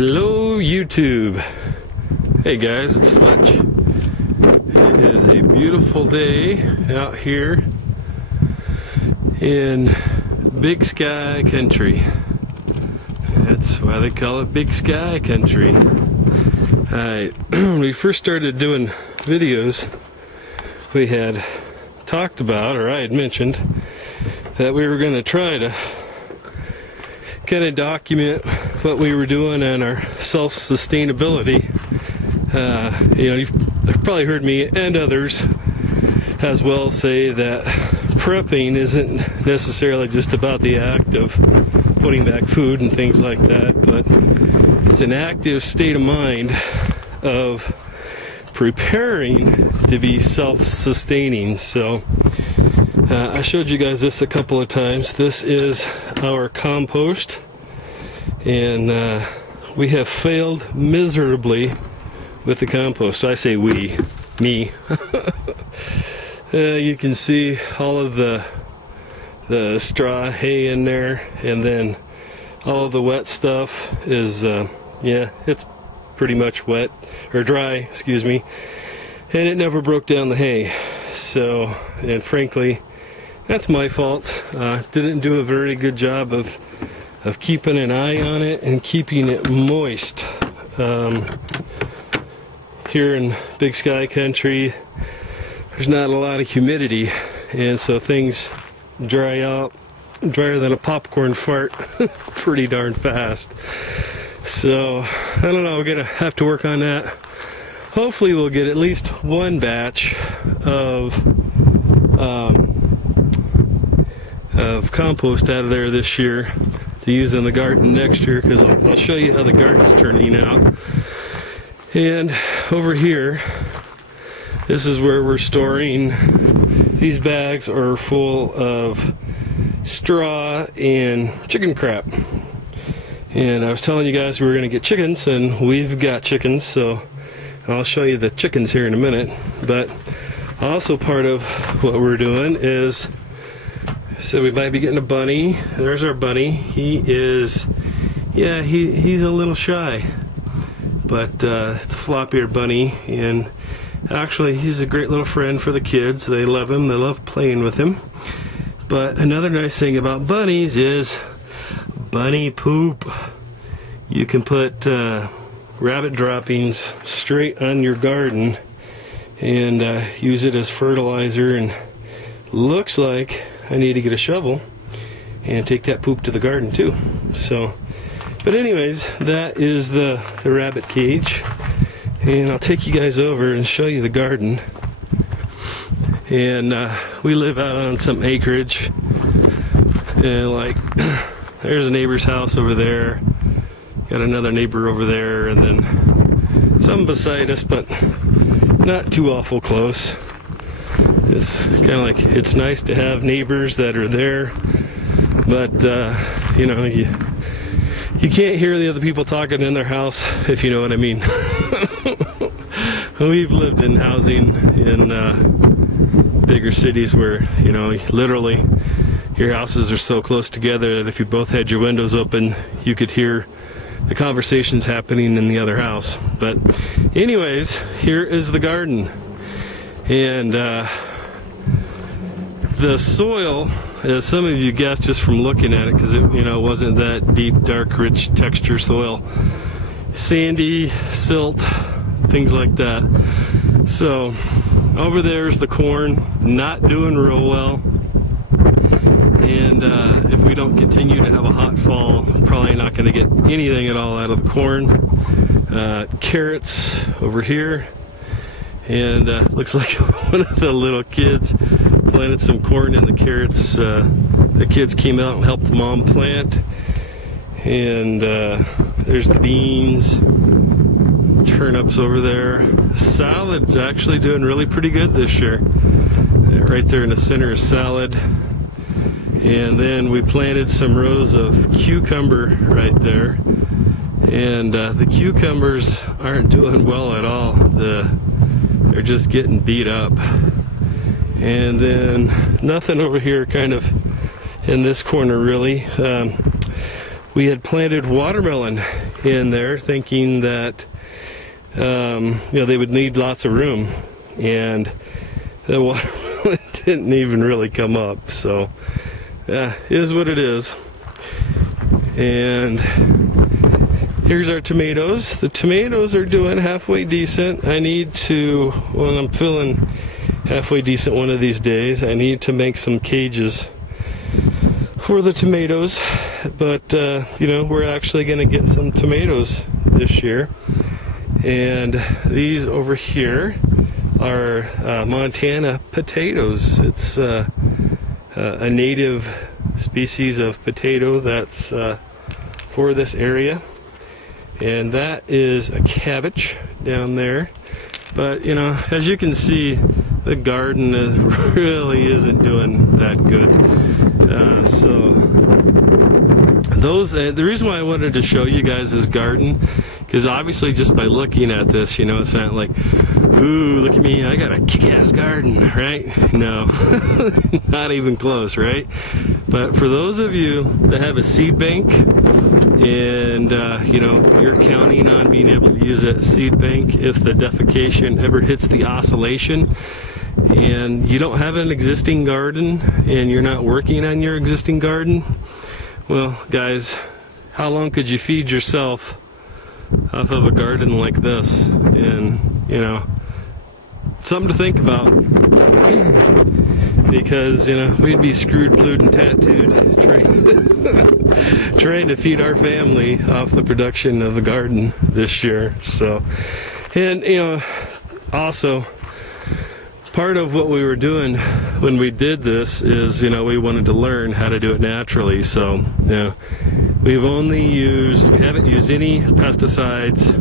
Hello YouTube. Hey guys, it's Fletch. It is a beautiful day out here in Big Sky Country. That's why they call it Big Sky Country. When we first started doing videos, we had talked about, or I had mentioned, that we were going to try to kind of document what we were doing on our self-sustainability. You've probably heard me and others as well say that prepping isn't necessarily just about the act of putting back food and things like that, but it's an active state of mind of preparing to be self-sustaining. So I showed you guys this a couple of times. This is our compost, and we have failed miserably with the compost. I say we, me. You can see all of the straw hay in there, and then all of the wet stuff is it's pretty much wet or dry, excuse me, and it never broke down the hay. So, and frankly, that's my fault. Didn't do a very good job of keeping an eye on it and keeping it moist. Here in Big Sky Country, there's not a lot of humidity, and so things dry out drier than a popcorn fart pretty darn fast. So I don't know, we're gonna have to work on that. Hopefully we'll get at least one batch of compost out of there this year to use in the garden next year, because I'll show you how the garden's turning out. And over here, this is where we're storing. These bags are full of straw and chicken crap. And I was telling you guys we were going to get chickens, and we've got chickens, so I'll show you the chickens here in a minute. But also part of what we're doing is, so we might be getting a bunny. There's our bunny. He is, he's a little shy, but it's a flop-eared bunny, and actually he's a great little friend for the kids. They love him. They love playing with him. But another nice thing about bunnies is bunny poop. You can put rabbit droppings straight on your garden and use it as fertilizer, and looks like I need to get a shovel and take that poop to the garden too. So, but anyways, that is the rabbit cage, and I'll take you guys over and show you the garden. And we live out on some acreage, and like there's a neighbor's house over there, got another neighbor over there, and then some beside us, but not too awful close. It's kind of like, it's nice to have neighbors that are there, but you can't hear the other people talking in their house, if you know what I mean. We've lived in housing in bigger cities where, literally your houses are so close together that if you both had your windows open, you could hear the conversations happening in the other house. But anyways, here is the garden. And the soil, as some of you guessed just from looking at it, because it wasn't that deep, dark, rich texture soil, sandy, silt, things like that. So over there's the corn, not doing real well, and if we don't continue to have a hot fall, probably not going to get anything at all out of the corn. Carrots over here, and looks like one of the little kids planted some corn in the carrots. The kids came out and helped the mom plant. And there's the beans, turnips over there. Salad's actually doing really pretty good this year. Right there in the center is salad. And then we planted some rows of cucumber right there. And the cucumbers aren't doing well at all. They're just getting beat up. And then nothing over here kind of in this corner really. We had planted watermelon in there thinking that you know, they would need lots of room, and the water didn't even really come up. So yeah, it is what it is. And here's our tomatoes. The tomatoes are doing halfway decent. I need to, when I'm feeling halfway decent one of these days, I need to make some cages for the tomatoes. But you know, we're actually going to get some tomatoes this year. And these over here are Montana potatoes. It's a native species of potato that's for this area. And that is a cabbage down there. But you know, as you can see, the garden really isn't doing that good. So those, the reason why I wanted to show you guys this garden, because obviously just by looking at this, you know, it's not like, ooh, look at me, I got a kick-ass garden, right? No, not even close, right? But for those of you that have a seed bank, and you know, you're counting on being able to use that seed bank if the defecation ever hits the oscillation, and you don't have an existing garden and you're not working on your existing garden, well guys, how long could you feed yourself off of a garden like this? And you know, something to think about. Because you know, we'd be screwed, blued, and tattooed trying to feed our family off the production of the garden this year. So, and you know, also part of what we were doing when we did this is, you know, we wanted to learn how to do it naturally. So, you know, we haven't used any pesticides,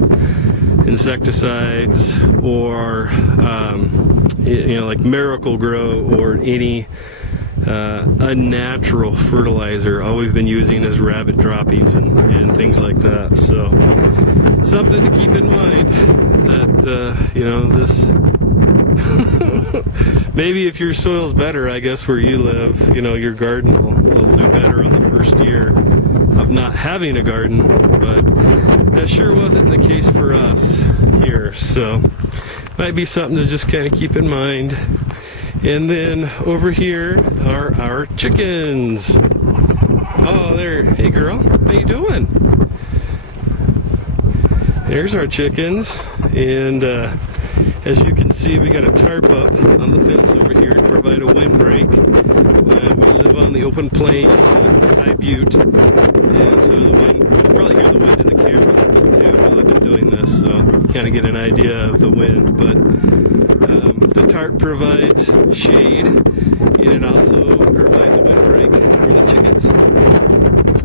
insecticides, or you know, like Miracle Grow or any unnatural fertilizer. All we've been using is rabbit droppings and things like that. So something to keep in mind that you know, this maybe if your soil's better, I guess where you live, you know, your garden will do better on the first year of not having a garden, but that sure wasn't the case for us here. So might be something to just kind of keep in mind. And then over here are our chickens. Oh, there. Hey girl, how you doing? There's our chickens. And as you can see, we got a tarp up on the fence over here to provide a windbreak. We live on the open plain, high butte, and so the wind, you can probably hear the wind in the camera too while I've been doing this, so kind of get an idea of the wind. But the tarp provides shade, and it also provides a windbreak for the chickens.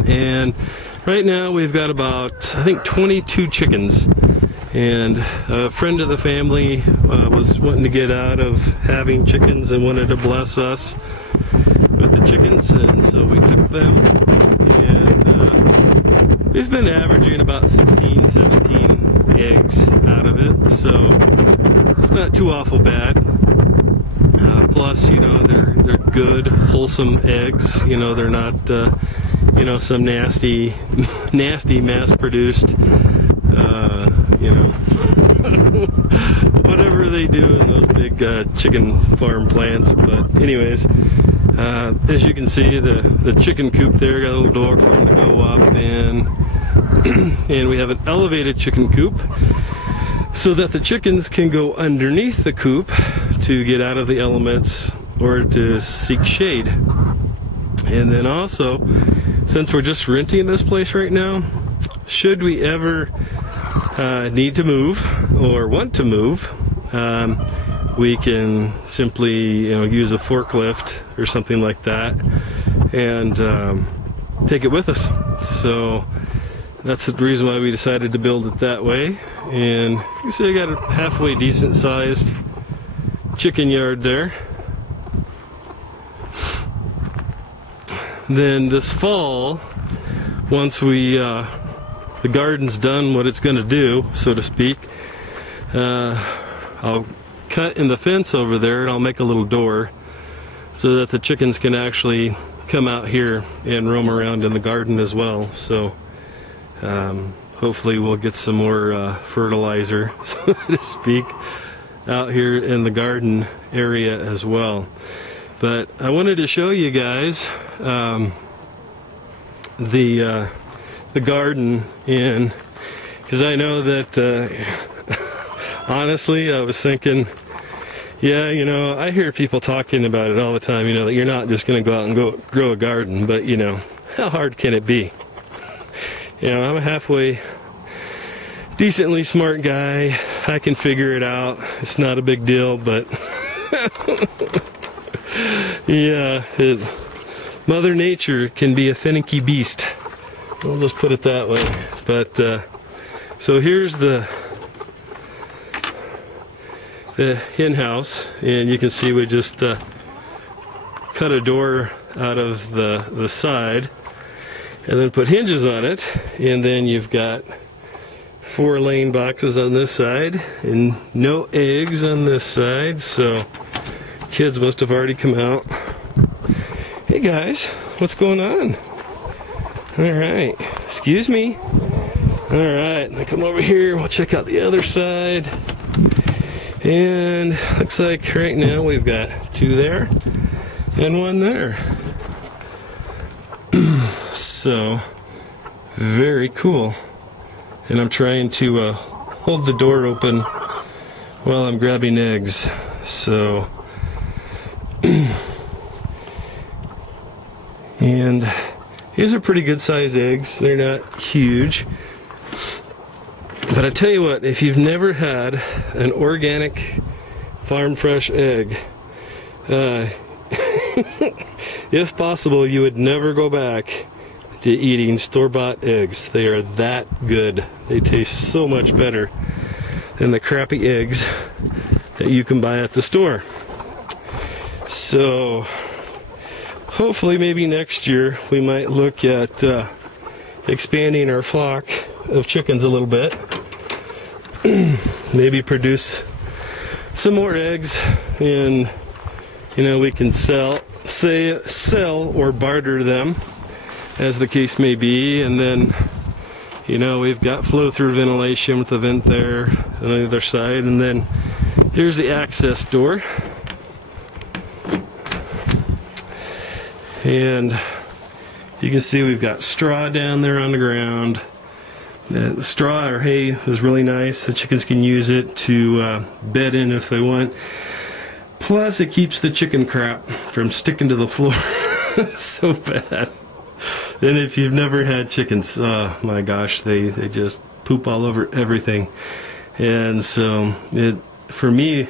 And right now we've got about, I think, 22 chickens. And a friend of the family was wanting to get out of having chickens and wanted to bless us with the chickens, and so we took them, and we've been averaging about 16, 17 eggs out of it, so it's not too awful bad. Plus, you know, they're good, wholesome eggs. You know, they're not you know, some nasty mass-produced you know, whatever they do in those big chicken farm plants. But anyways, as you can see, the chicken coop there got a little door for them to go up, and and we have an elevated chicken coop so that the chickens can go underneath the coop to get out of the elements or to seek shade. And then also, since we're just renting this place right now, should we ever need to move or want to move, we can simply, you know, use a forklift or something like that and take it with us. So that's the reason why we decided to build it that way. And you can see I got a halfway decent sized chicken yard there. Then this fall, once we the garden's done what it's going to do, so to speak, I'll cut in the fence over there and I'll make a little door so that the chickens can actually come out here and roam around in the garden as well. So hopefully we'll get some more fertilizer, so to speak, out here in the garden area as well. But I wanted to show you guys the garden, and because I know that honestly, I was thinking, yeah, you know, I hear people talking about it all the time, you know, that you're not just going to go out and grow a garden, but, you know, how hard can it be? You know, I'm a halfway decently smart guy. I can figure it out. It's not a big deal, but yeah, Mother Nature can be a finicky beast. We'll just put it that way. But so here's the hen house, and you can see we just cut a door out of the side and then put hinges on it, and then you've got 4 laying boxes on this side and no eggs on this side, so kids must have already come out. Hey guys, what's going on? Alright, excuse me. Alright, now come over here, we'll check out the other side. And looks like right now we've got 2 there and 1 there. So, very cool. And I'm trying to hold the door open while I'm grabbing eggs. So, and these are pretty good sized eggs. They're not huge. But I tell you what, if you've never had an organic farm fresh egg, if possible, you would never go back to eating store-bought eggs. They are that good. They taste so much better than the crappy eggs that you can buy at the store. So hopefully maybe next year we might look at expanding our flock of chickens a little bit. Maybe produce some more eggs, and you know, we can sell or barter them, as the case may be. And then, you know, we've got flow-through ventilation with the vent there on the other side, and then here's the access door. And you can see we've got straw down there on the ground. The straw or hay is really nice. The chickens can use it to bed in if they want. Plus, it keeps the chicken crap from sticking to the floor so bad. And if you've never had chickens, oh my gosh, they just poop all over everything. And so, for me,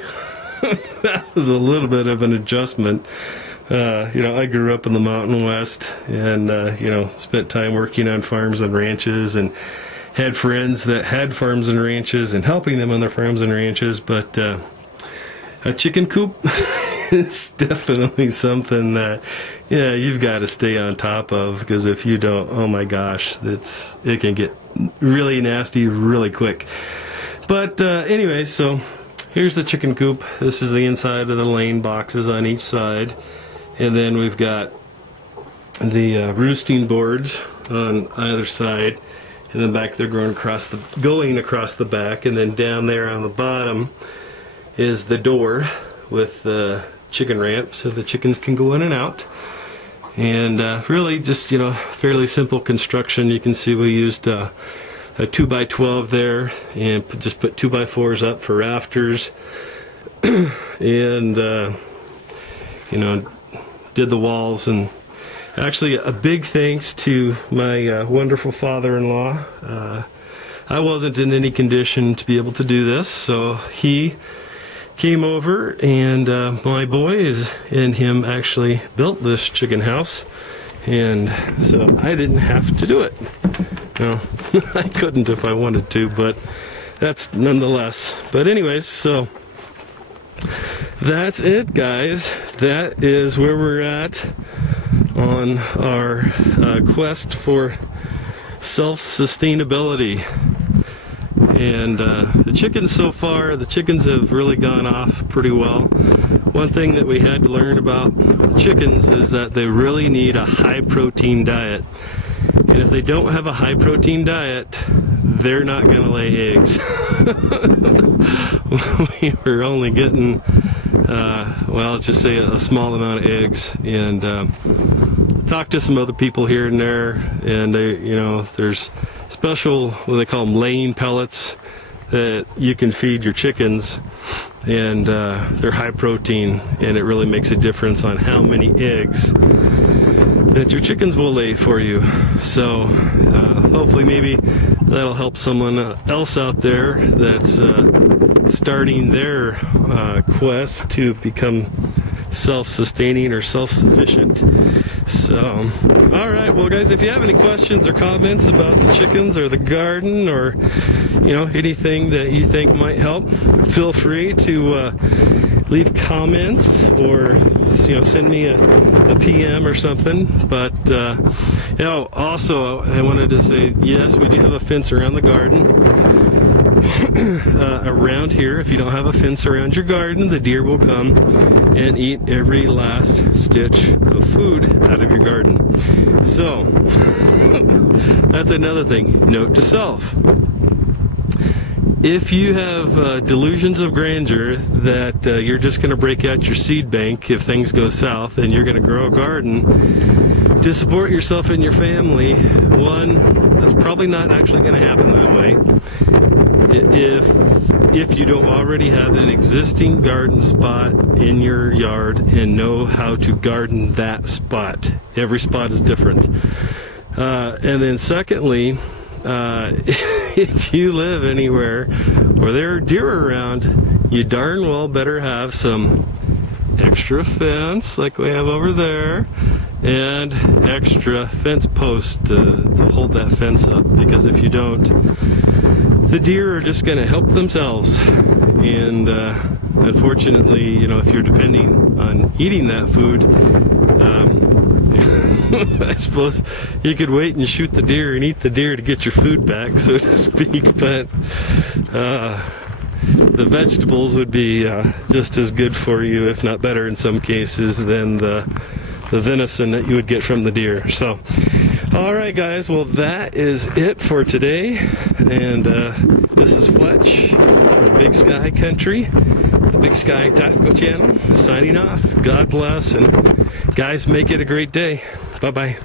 that was a little bit of an adjustment. You know, I grew up in the Mountain West, and you know, spent time working on farms and ranches, and had friends that had farms and ranches and helping them on their farms and ranches. But a chicken coop is definitely something that, yeah, you've got to stay on top of, because if you don't, oh my gosh, it can get really nasty really quick. But anyway, so here's the chicken coop. This is the inside of the laying boxes on each side, and then we've got the roosting boards on either side. And then back there going across the back, and then down there on the bottom is the door with the chicken ramp, so the chickens can go in and out. And really just, you know, fairly simple construction. You can see we used a 2x12 there, and just put 2x4s up for rafters, and you know, did the walls. And actually, a big thanks to my wonderful father-in-law. I wasn't in any condition to be able to do this, so he came over, and my boys and him actually built this chicken house, and so I didn't have to do it. Well, I couldn't if I wanted to, but that's nonetheless. But anyways, so that's it, guys. That is where we're at on our quest for self-sustainability. And the chickens so far, the chickens have really gone off pretty well. One thing that we had to learn about chickens is that they really need a high protein diet. And if they don't have a high protein diet, they're not going to lay eggs. We were only getting, well, let's just say a small amount of eggs. And talked to some other people here and there, and they, you know, there's special, what they call them, laying pellets that you can feed your chickens, and they're high protein, and it really makes a difference on how many eggs that your chickens will lay for you. So hopefully maybe that'll help someone else out there that's starting their quest to become self-sustaining or self-sufficient. So, alright, well guys, if you have any questions or comments about the chickens or the garden, or you know, anything that you think might help, feel free to leave comments, or you know, send me a PM or something. But you know, also I wanted to say, yes, we do have a fence around the garden. Around here, if you don't have a fence around your garden, the deer will come and eat every last stitch of food out of your garden. So that's another thing. Note to self: if you have delusions of grandeur that you're just going to break out your seed bank if things go south and you're going to grow a garden to support yourself and your family, one, that's probably not actually going to happen that way. If you don't already have an existing garden spot in your yard and know how to garden that spot. Every spot is different. And then secondly, if you live anywhere where there are deer around, you darn well better have some extra fence like we have over there, and extra fence posts to hold that fence up, because if you don't, the deer are just going to help themselves. And unfortunately, you know, if you're depending on eating that food, I suppose you could wait and shoot the deer and eat the deer to get your food back, so to speak. But the vegetables would be just as good for you, if not better in some cases, than the venison that you would get from the deer. So, alright guys, well that is it for today. And this is Fletch from Big Sky Country, the Big Sky Tactical Channel, signing off. God bless, and guys, make it a great day. Bye-bye.